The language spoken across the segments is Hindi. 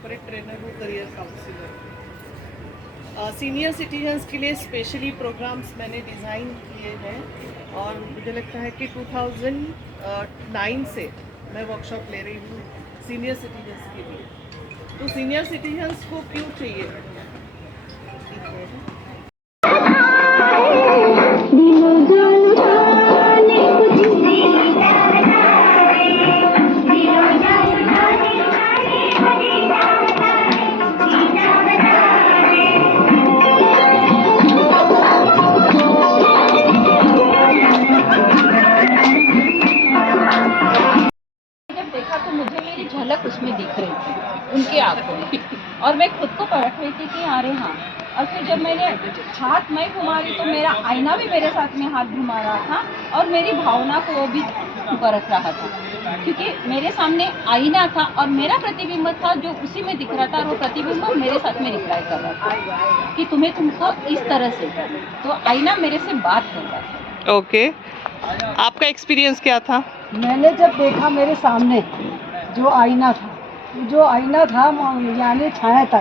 कॉर्पोरेट ट्रेनर हूँ, करियर काउंसलर। सीनियर सिटीजन्स के लिए स्पेशली प्रोग्राम्स मैंने डिज़ाइन किए हैं और मुझे लगता है कि 2009 से मैं वर्कशॉप ले रही हूँ सीनियर सिटीजन्स के लिए। तो सीनियर सिटीजन्स को क्यों चाहिए? तो मुझे मेरी झलक उसमें दिख रही थी, उनकी आंखों में, और मैं खुद को परख रही थी कि अरे हाँ। और फिर जब मैंने हाथ मैं घुमा रही तो मेरा आईना भी मेरे साथ में हाथ घुमा रहा था और मेरी भावना को वो भी परख रहा था, क्योंकि मेरे सामने आईना था और मेरा प्रतिबिंब था जो उसी में दिख रहा था, और वो प्रतिबिंब मेरे साथ में रिप्लाई कर रहा था कि तुम्हें तुमको इस तरह से, तो आईना मेरे से बात कर रहा था। ओके, आपका एक्सपीरियंस क्या था? मैंने जब देखा मेरे सामने जो आईना था यानी छाया था,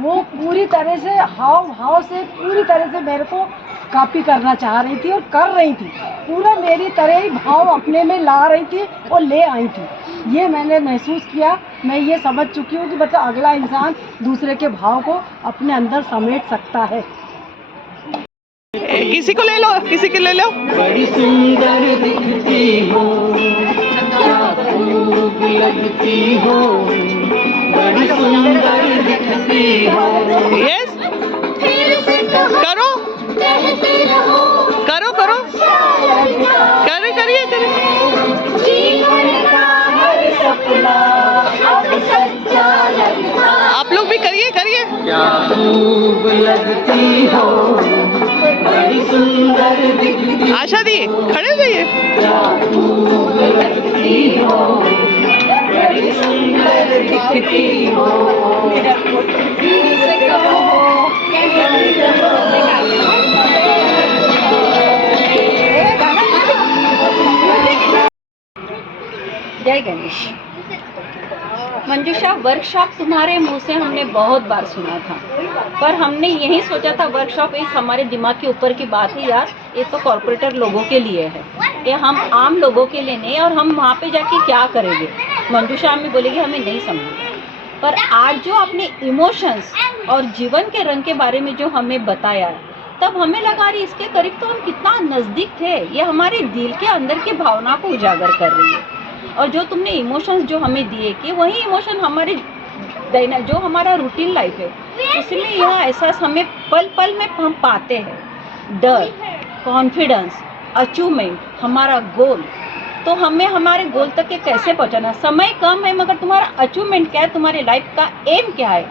वो पूरी तरह से हाव भाव से पूरी तरह से मेरे को कॉपी करना चाह रही थी और कर रही थी, पूरा मेरी तरह ही भाव अपने में ला रही थी और ले आई थी। ये मैंने महसूस किया। मैं ये समझ चुकी हूँ कि मतलब अगला इंसान दूसरे के भाव को अपने अंदर समेट सकता है। किसी को ले लो, किसी को ले लो। बड़ी सुंदर दिखती हो, क्या खूब लगती हो, बड़ी सुंदर दिखती हो। यस, करो करो करो, करिए आप लोग भी करिए। क्या खूब लगती हो, बड़ी सुंदर दिखती। आशा दी खड़े हो जाइए। क्या खूब लगती हो, बड़ी सुंदर दिखती हो। जय गणेश। मंजूषा, वर्कशॉप तुम्हारे मुंह से हमने बहुत बार सुना था, पर हमने यही सोचा था वर्कशॉप इस हमारे दिमाग के ऊपर की बात है यार, ये तो कॉर्पोरेटर लोगों के लिए है, ये हम आम लोगों के लिए नहीं। और हम वहाँ पे जाके क्या करेंगे? मंजूषा हमें बोलेगी हमें नहीं समझेगा। पर आज जो आपने इमोशंस और जीवन के रंग के बारे में जो हमें बताया, तब हमें लगा रही इसके करीब तो हम कितना नज़दीक थे। ये हमारे दिल के अंदर की भावना को उजागर कर रही है। और जो तुमने इमोशंस जो हमें दिए कि वही इमोशन हमारे जो हमारा रूटीन लाइफ है उसमें यह एहसास हमें पल पल में हम पाते हैं। डर, कॉन्फिडेंस, अचीवमेंट, हमारा गोल। तो हमें हमारे गोल तक के कैसे पहुंचाना? समय कम है मगर तुम्हारा अचीवमेंट क्या है, तुम्हारे लाइफ का एम क्या है?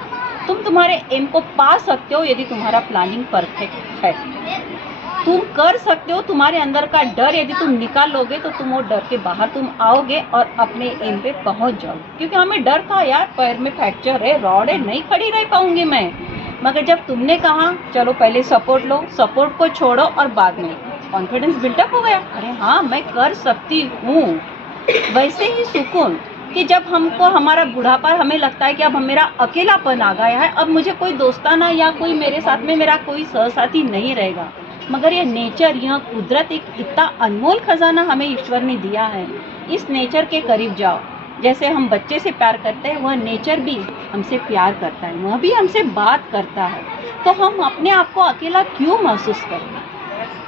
तुम तुम्हारे एम को पा सकते हो यदि तुम्हारा प्लानिंग परफेक्ट है। तुम कर सकते हो। तुम्हारे अंदर का डर यदि तुम निकालोगे तो तुम वो डर के बाहर तुम आओगे और अपने एम पे पहुंच जाओगे। क्योंकि हमें डर था यार, पैर में फ्रैक्चर है, रॉड है, नहीं खड़ी रह पाऊंगी मैं। मगर जब तुमने कहा चलो पहले सपोर्ट लो, सपोर्ट को छोड़ो, और बाद में कॉन्फिडेंस बिल्डअप हो गया, अरे हाँ मैं कर सकती हूँ। वैसे ही सुकून कि जब हमको हमारा बुढ़ापा, हमें लगता है कि अब मेरा अकेलापन आ गया है, अब मुझे कोई दोस्ताना या कोई मेरे साथ में मेरा कोई सहसाथी नहीं रहेगा। मगर यह नेचर, यह कुदरत एक इतना अनमोल खजाना हमें ईश्वर ने दिया है। इस नेचर के करीब जाओ। जैसे हम बच्चे से प्यार करते हैं, वह नेचर भी हमसे प्यार करता है, वह भी हमसे बात करता है। तो हम अपने आप को अकेला क्यों महसूस करें?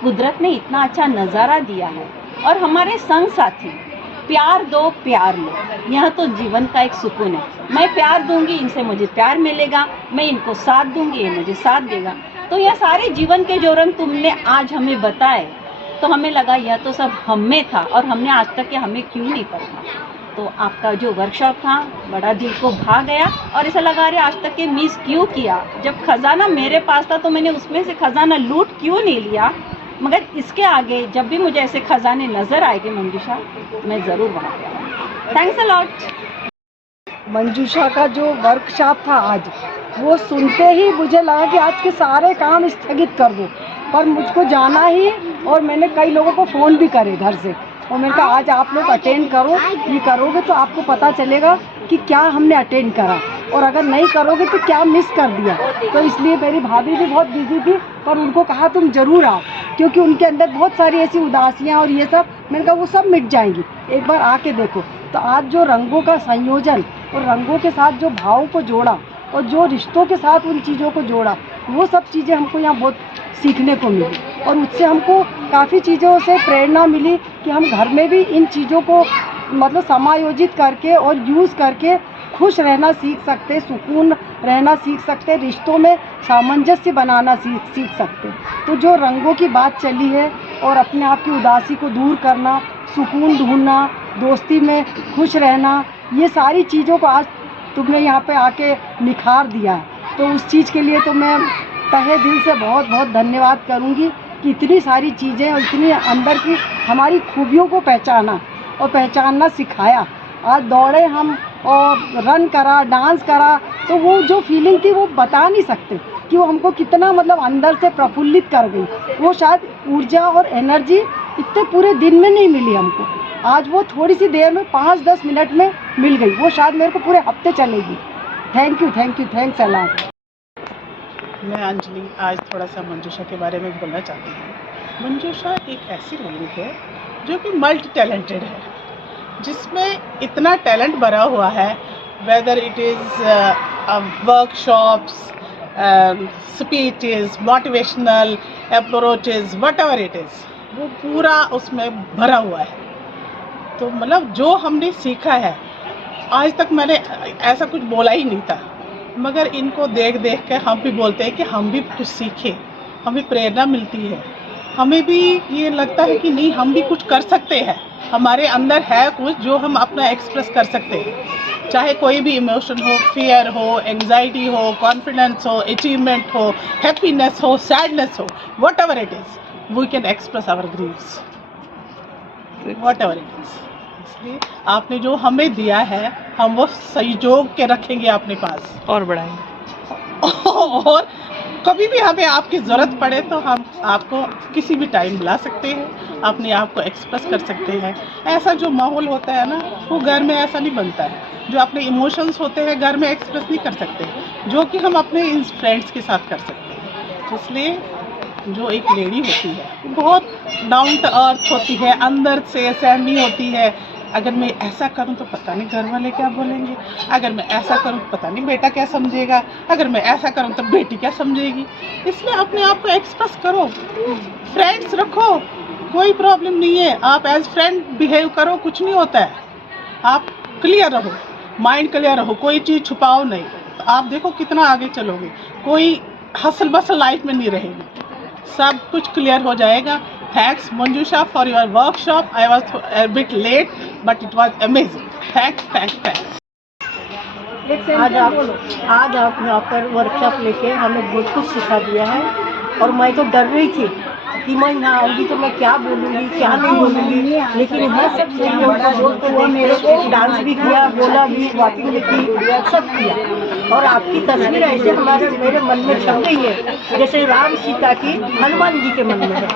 कुदरत ने इतना अच्छा नज़ारा दिया है और हमारे संग साथी। प्यार दो, प्यार लो, यह तो जीवन का एक सुकून है। मैं प्यार दूंगी, इनसे मुझे प्यार मिलेगा, मैं इनको साथ दूंगी, ये मुझे साथ देगा। तो यह सारे जीवन के जो रंग तुमने आज हमें बताए, तो हमें लगा यह तो सब हम में था और हमने आज तक ये हमें क्यों नहीं पता। तो आपका जो वर्कशॉप था बड़ा दिल को भा गया और ऐसा लगा रहे आज तक ये मिस क्यों किया। जब खजाना मेरे पास था तो मैंने उसमें से खजाना लूट क्यों नहीं लिया। मगर इसके आगे जब भी मुझे ऐसे खजाने नज़र आएंगे मंजूषा, मैं ज़रूर वहाँ पे आऊँगी। Thanks a lot. मंजूषा का जो वर्कशॉप था आज, वो सुनते ही मुझे लगा कि आज के सारे काम स्थगित कर दूं, पर मुझको जाना ही। और मैंने कई लोगों को फ़ोन भी करे घर से, और मैंने कहा आज आप लोग अटेंड करो, ये करोगे तो आपको पता चलेगा कि क्या हमने अटेंड करा। और अगर नहीं करोगे तो क्या मिस कर दिया। तो इसलिए मेरी भाभी भी बहुत बिजी थी, पर उनको कहा तुम ज़रूर आओ, क्योंकि उनके अंदर बहुत सारी ऐसी उदासियाँ और ये सब, मैंने कहा वो सब मिट जाएंगी, एक बार आके देखो। तो आज जो रंगों का संयोजन और रंगों के साथ जो भाव को जोड़ा और जो रिश्तों के साथ उन चीज़ों को जोड़ा, वो सब चीज़ें हमको यहाँ बहुत सीखने को मिली और उससे हमको काफ़ी चीज़ों से प्रेरणा मिली कि हम घर में भी इन चीज़ों को मतलब समायोजित करके और यूज़ करके खुश रहना सीख सकते, सुकून रहना सीख सकते, रिश्तों में सामंजस्य बनाना सीख सकते। तो जो रंगों की बात चली है और अपने आप की उदासी को दूर करना, सुकून ढूंढना, दोस्ती में खुश रहना, ये सारी चीज़ों को आज तुमने यहाँ पे आके निखार दिया है। तो उस चीज़ के लिए तो मैं तहे दिल से बहुत बहुत धन्यवाद करूँगी कि इतनी सारी चीज़ें और इतनी अंदर की हमारी खूबियों को पहचाना और पहचानना सिखाया। आज दौड़े हम और रन करा, डांस करा, तो वो जो फीलिंग थी वो बता नहीं सकते कि वो हमको कितना मतलब अंदर से प्रफुल्लित कर गई। वो शायद ऊर्जा और एनर्जी इतने पूरे दिन में नहीं मिली हमको, आज वो थोड़ी सी देर में 5-10 मिनट में मिल गई, वो शायद मेरे को पूरे हफ्ते चलेगी। Thank you, thank you, thanks a lot. मैं अंजलि आज थोड़ा सा मंजूषा के बारे में बोलना चाहती हूँ। मंजूषा एक ऐसी लड़की है जो कि मल्टी टैलेंटेड है, जिसमें इतना टैलेंट भरा हुआ है, whether it is workshops, speeches, motivational approaches, what ever it is, वो पूरा उसमें भरा हुआ है। तो मतलब जो हमने सीखा है, आज तक मैंने ऐसा कुछ बोला ही नहीं था, मगर इनको देख देख के हम भी बोलते हैं कि हम भी कुछ सीखें, हमें प्रेरणा मिलती है, हमें भी ये लगता है कि नहीं हम भी कुछ कर सकते हैं, हमारे अंदर है कुछ जो हम अपना एक्सप्रेस कर सकते हैं। चाहे कोई भी इमोशन हो, फियर हो, एंग्जाइटी हो, कॉन्फिडेंस हो, अचीवमेंट हो, हैप्पीनेस हो, सैडनेस हो, whatever it is, we can express our grieves, whatever it is. इसलिए आपने जो हमें दिया है, हम वो संजोग के रखेंगे अपने पास और बढ़ाएंगे। और कभी भी हमें आपकी ज़रूरत पड़े तो हम आपको किसी भी टाइम बुला सकते हैं, अपने आप को एक्सप्रेस कर सकते हैं। ऐसा जो माहौल होता है ना, वो घर में ऐसा नहीं बनता है। जो अपने इमोशंस होते हैं घर में एक्सप्रेस नहीं कर सकते, जो कि हम अपने इन फ्रेंड्स के साथ कर सकते हैं। इसलिए जो एक लेडी होती है वो बहुत डाउन टू अर्थ होती है, अंदर से सैंडी होती है। अगर मैं ऐसा करूं तो पता नहीं घर वाले क्या बोलेंगे, अगर मैं ऐसा करूं तो पता नहीं बेटा क्या समझेगा, अगर मैं ऐसा करूं तो बेटी क्या समझेगी। इसलिए अपने आप को एक्सप्रेस करो, फ्रेंड्स रखो, कोई प्रॉब्लम नहीं है, आप एज फ्रेंड बिहेव करो, कुछ नहीं होता है। आप क्लियर रहो, माइंड क्लियर रहो, कोई चीज़ छुपाओ नहीं, तो आप देखो कितना आगे चलोगे। कोई हसल बसल लाइफ में नहीं रहेगी, सब कुछ क्लियर हो जाएगा। Thanks Manjusha for your workshop. I was a bit late but it was amazing. Thanks. आज आपने आकर वर्कशॉप लेके हमें बहुत कुछ सिखा दिया है और मैं तो डर रही थी कि मैं यहाँ आऊँगी तो मैं क्या बोलूँगी क्या नहीं बोलूँगी, लेकिन यहाँ सब डांस भी किया, बोला भी, वॉकिंग भी की, सब किया। और आपकी तस्वीर ऐसे मेरे मन में छप गई है जैसे राम सीता की हनुमान जी के मन में है,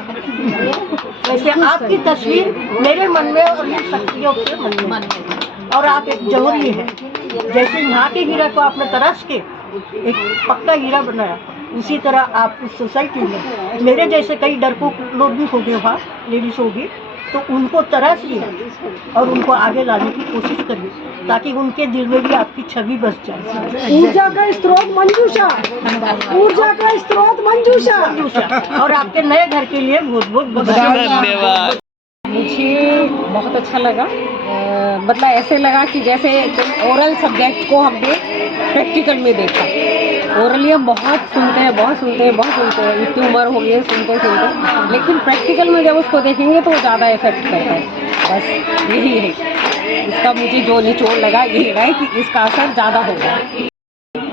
वैसे आपकी तस्वीर मेरे मन में और इन शक्तियों के मन में है। और आप एक जौहरी है, जैसे यहाँ के हीरा को आपने तरस के एक पक्का हीरा बनाया, उसी तरह आप इस सोसाइटी में मेरे जैसे कई डरपोक लोग भी होंगे, वहाँ लेडीज होगी, तो उनको तराशिए और उनको आगे लाने की कोशिश करिए ताकि उनके दिल में भी आपकी छवि बस जाए। ऊर्जा का स्रोत मंजूषा, ऊर्जा का स्रोत मंजूषा। और आपके नए घर के लिए बहुत बहुत धन्यवाद। मुझे बहुत अच्छा लगा, मतलब ऐसे लगा कि जैसे ओरल सब्जेक्ट को हमने प्रैक्टिकल में देखा। ओरली हम बहुत सुनते हैं, इतनी उम्र हो गई है सुनते, लेकिन प्रैक्टिकल में जब उसको देखेंगे तो वो ज़्यादा इफेक्ट करता है। बस यही है, इसका मुझे जो निचोड़ लगा यही लगा कि इसका असर ज़्यादा होगा।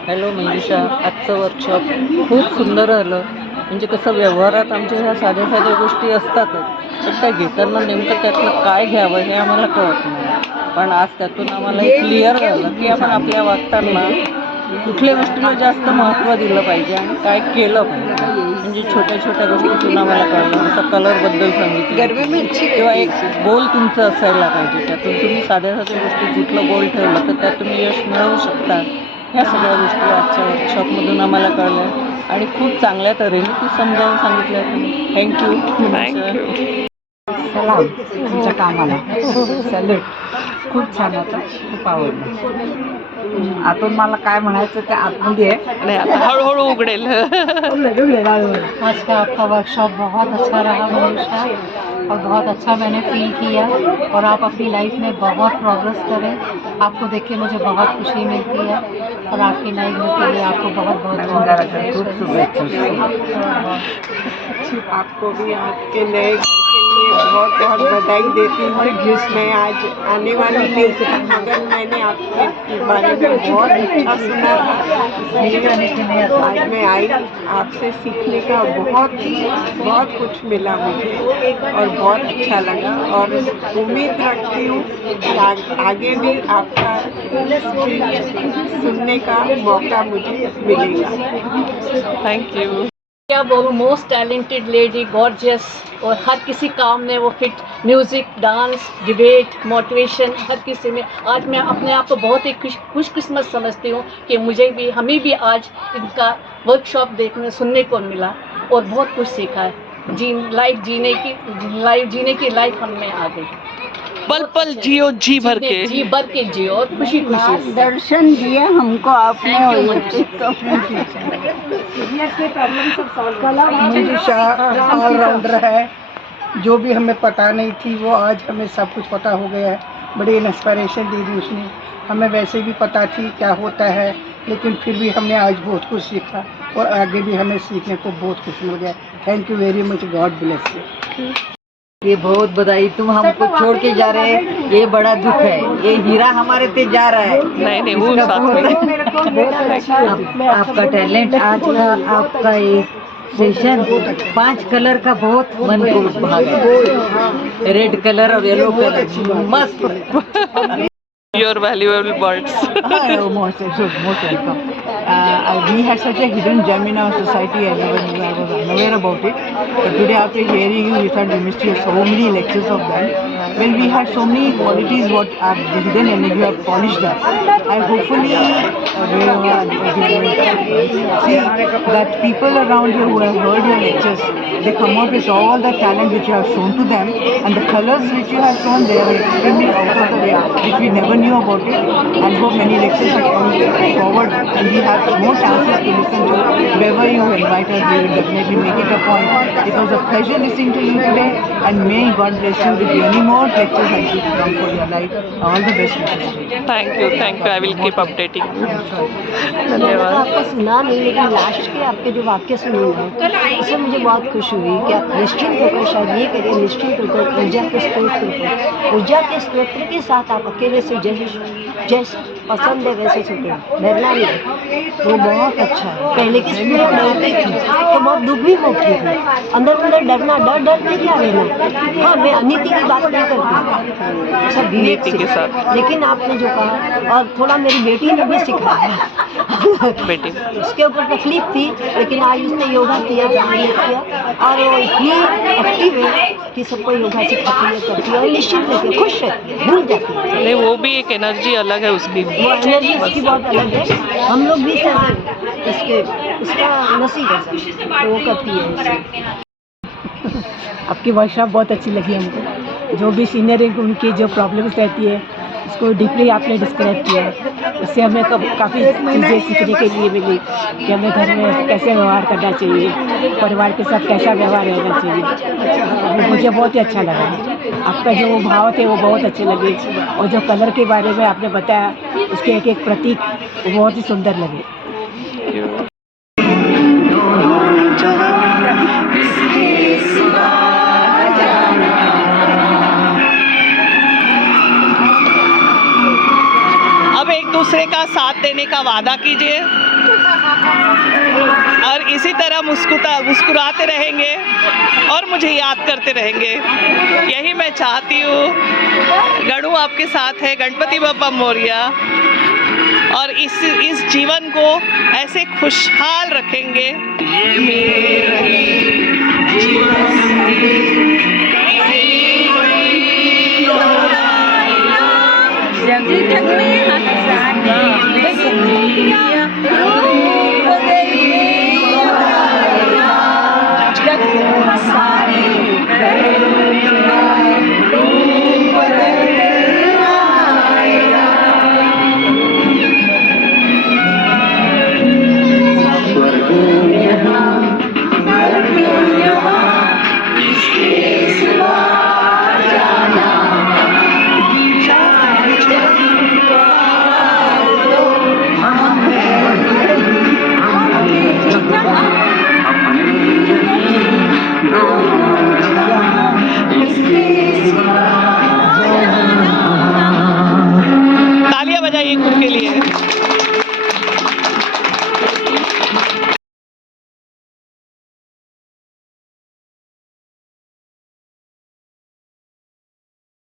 हॅलो मंजुषा, आजचं वर्कशॉप खूप सुंदर झालं. म्हणजे कसं व्यवहारात आमच्या ह्या साध्या साध्या गोष्टी असतातच, पण त्या घेताना नेमकं त्यातलं काय घ्यावं हे आम्हाला कळत नाही. पण आज त्यातून आम्हाला क्लिअर झालं की आपण आपल्या वागताना कुठल्या गोष्टीला जास्त महत्त्व दिलं पाहिजे आणि काय केलं पाहिजे. म्हणजे छोट्या छोट्या गोष्टीतून आम्हाला कळलं, जसं कलरबद्दल सांगितलं किंवा एक गोल तुमचं असायला पाहिजे, त्यातून तुम्ही साध्या साध्या गोष्टी कुठलं गोल ठेवलं तर त्यात तुम्ही यश मिळवू शकता. ह्या सगळ्या गोष्टी आजच्या वर्कशॉपमधून आम्हाला कळल्या आणि खूप चांगल्या तऱ्हेने ती समजावून सांगितल्या. थँक्यू. सलाम तुमच्या कामाला. सॅल्यूट. खूप छान होतं, खूप आवडलं. आतून मला काय म्हणायचं ते आतमध्ये आहे. आणि आता हळूहळू उघडेल. आज का आपका वर्कशॉप बहुत अच्छा रहा मनीषा, और बहुत अच्छा मैंने फील किया, और आप अपनी लाइफ में बहुत प्रोग्रेस करें. आपको देख के मुझे बहुत खुशी मिलती है, और आपकी नई ग्रुप के लिए आपको बहुत बहुत खूप शुभेच्छा. आपको भी आपके नए घर के लिए बहुत बहुत बधाई देती हूँ. मैं आज आने वाली नहीं थी, मगर मैंने आपके बारे में बहुत अच्छा सुना था, इसलिए आज मैं आई. आपसे सीखने का बहुत कुछ मिला मुझे, और बहुत अच्छा लगा, और उम्मीद रखती हूँ कि आगे भी आपका सुनने का मौका मुझे मिलेगा. Thank you. क्या बोलूँ, मोस्ट टैलेंटेड लेडी, गॉर्जियस, और हर किसी काम में वो fit. Music, dance, debate, motivation, हर किसी में. आज मैं अपने आप को बहुत ही खुशकिस्मत समझती हूँ कि हमें भी आज इनका वर्कशॉप देखने सुनने को मिला, और बहुत कुछ सीखा है. लाइफ जीने की लाइफ हमने आ गई. पल पल जियो, जी भर के जियो, और खुशी खुशी. दर्शन दिए हमको आपने, और मनीषा ऑलराउंडर है. जो भी हमें पता नहीं थी वो आज हमें सब कुछ पता हो गया है. बड़ी इंस्पिरेशन दी थी उसने. हमें वैसे भी पता थी क्या होता है, लेकिन फिर भी हमने आज बहुत कुछ सीखा, और आगे भी हमें सीखने को बहुत कुछ मिल गया. Thank you very much. God bless you. ये बहुत बधाई. तुम हमको छोड़ के जा रहे हैं, ये बड़ा दुख है. ये हीरा हमारे पे जा रहा है. नहीं वो साथ में. आपका टैलेंट, आज का आपका ये सेशन 5 कलर का बहुत मन को भागा. रेड कलर और येलो कलर मस्त. Your valuable words. most welcome. We had such a hidden gem in our society, and I was unaware about it. But today, after hearing you, we thought we missed so many lectures of them. Well, we had so many qualities what are hidden, and you have polished them. I hopefully see that people around you who have heard your lectures, they come out with all the talent which you have shown to them, and the colors which you have shown, they are extremely out of the way, which we never knew about it. And hope many lectures are coming forward, and we have more chances to listen to. Wherever you invite us, we will definitely make it a point. It was a pleasure listening to you today, and may God bless you with many more lectures as you come for your life. All the best wishes. Thank you. I will keep updating. धन्यवाद. आपका सुना नहीं, लेकिन लास्ट के आपके जो वाक्य सुने हैं उससे मुझे बहुत खुश हुई कि आप निश्चिंत होकर, शायद ये करिए, निश्चिंत होकर ऊर्जा के स्तोत्र के साथ आप अकेले से जैसे पसंद है वैसे छूटे. डरना नहीं, वो बहुत अच्छा है. पहले की स्टूडेंट डरती थी तो बहुत दुख भी होती थी, अंदर डरना, डर के क्या रहना. हाँ, मैं अनिति की बात नहीं करती, सब विवेक के साथ. लेकिन आपने जो कहा, और थोड़ा मेरी बेटी ने भी सिखाया. बेटी उसके ऊपर तकलीफ थी, लेकिन आज उसने योगा किया, और वो इतनी एक्टिव है कि सबको योगा सिखाती है, करती है, और निश्चित रहती है, खुश रहती है, भूल जाती है. नहीं वो भी एक एनर्जी अलग है उसकी. वो एनर्जी उसकी बहुत अलग है. हम लोग भी इसके उसका नसीब है, तो वो करती है. आपकी वर्कशॉप बहुत अच्छी लगी हमको. जो भी सीनियर है उनकी जो प्रॉब्लम्स रहती है उसको डीपली आपने डिस्क्राइब किया है. उससे हमें काफ़ी चीज़ें सीखने के लिए मिली कि हमें घर में कैसे व्यवहार करना चाहिए, परिवार के साथ कैसा व्यवहार रहना चाहिए. मुझे बहुत ही अच्छा लगा. आपका जो वो भाव थे वो बहुत अच्छे लगे, और जो कलर के बारे में आपने बताया उसके एक प्रतीक वो बहुत ही सुंदर लगे. अब एक दूसरे का साथ देने का वादा कीजिए, और इसी तरह मुस्कुराते रहेंगे और मुझे याद करते रहेंगे. यही मैं चाहती हूँ. गणू आपके साथ है. गणपति बप्पा मोरिया. और इस जीवन को ऐसे खुशहाल रखेंगे.